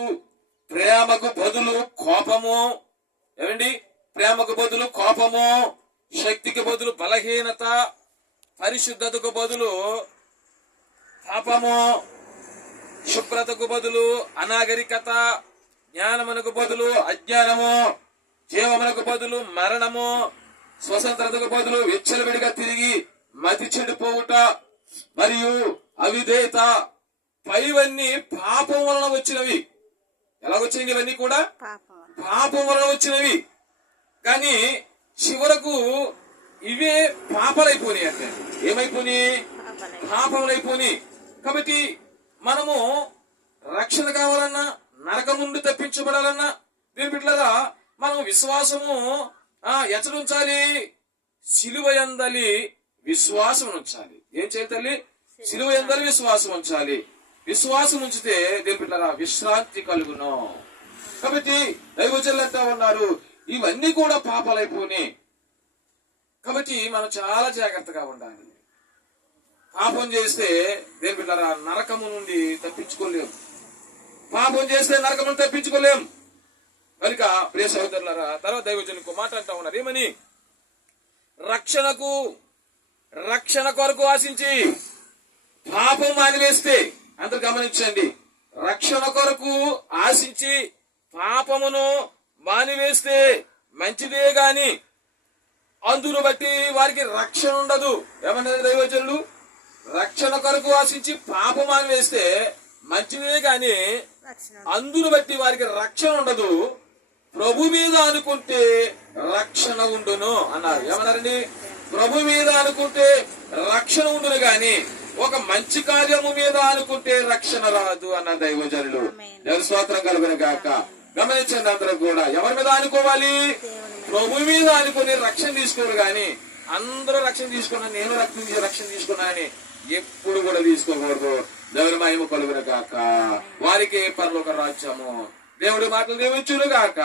వద్దు ప్రేమకు బదులు కోపము. ఏమండి? ప్రేమకు బదులు కోపము శక్తికి బదులు బలహీనత పరిశుద్ధతకు బదులు పాపము శుభ్రతకు బదులు అనాగరికత జ్ఞానమునకు బదులు అజ్ఞానము జీవమునకు బదులు మరణము స్వతంత్రతకు బదులు విచ్చలవిడిగా తిరిగి మతి చెడిపోవుట మరియు అవిధేయత పైవన్నీ పాపం వలన వచ్చినవి. ఎలా వచ్చినవి ఇవన్నీ కూడా? పాపం వలన వచ్చినవి. కానీ చివరకు ఇవే పాపలైపోయినాయి అంటే. ఏమైపోయినాయి? పాపములైపోయి కాబట్టి మనము రక్షణ కావాలన్నా నరకం నుండి తప్పించబడాలన్నా దీని బిడ్డలారా మనం విశ్వాసము ఉంచాలి సిలువ ఎందలి విశ్వాసం ఉంచాలి ఏం చేయాలి తల్లి? సిలువ ఎందలి విశ్వాసం ఉంచాలి విశ్వాసం ఉంచితే దీని విశ్రాంతి కలుగును. కాబట్టి దైవజనులు ఎంత ఉన్నారు. ఇవన్నీ కూడా పాపాలైపోయినాయి కాబట్టి మనం చాలా జాగ్రత్తగా ఉండాలి. పాపం చేస్తే దేని నరకము నుండి తప్పించుకోలేం పాపం చేస్తే నరకం నుండి తప్పించుకోలేం కనుక ప్రియ సహోదరులారా తర్వాత దైవజనుకు మాట అంటా ఉన్నారు. ఏమని? రక్షణకు రక్షణ కొరకు ఆశించి పాపం మానివేస్తే అందరు గమనించండి. రక్షణ కొరకు ఆశించి పాపమును మానివేస్తే మంచిదే గాని అందును బట్టి వారికి రక్షణ ఉండదు. ఏమన్నది దైవజనులు? రక్షణ కొరకు ఆశించి పాపమాని వేస్తే మంచిదే గాని అందును బట్టి వారికి రక్షణ ఉండదు. ప్రభు మీద అనుకుంటే రక్షణ ఉండును అన్నారు. ఏమన్నారండి? ప్రభు మీద అనుకుంటే రక్షణ ఉండును గాని ఒక మంచి కార్యము మీద అనుకుంటే రక్షణ రాదు అన్న దైవజనులు. స్తోత్రం కలుగును గాక. గమనించండి అందరూ కూడా. ఎవరి మీద అనుకోవాలి? ప్రభు మీద అనుకుని రక్షణ తీసుకోరు గాని అందరూ రక్షణ తీసుకున్నా నేను రక్షణ రక్షణ తీసుకున్నానని ఎప్పుడు కూడా తీసుకోకూడదు. దేవుని మహిమ కలుగును గాక. వారికి పరలోక రాజ్యము. దేవుడి మాటలు దీవించును గాక.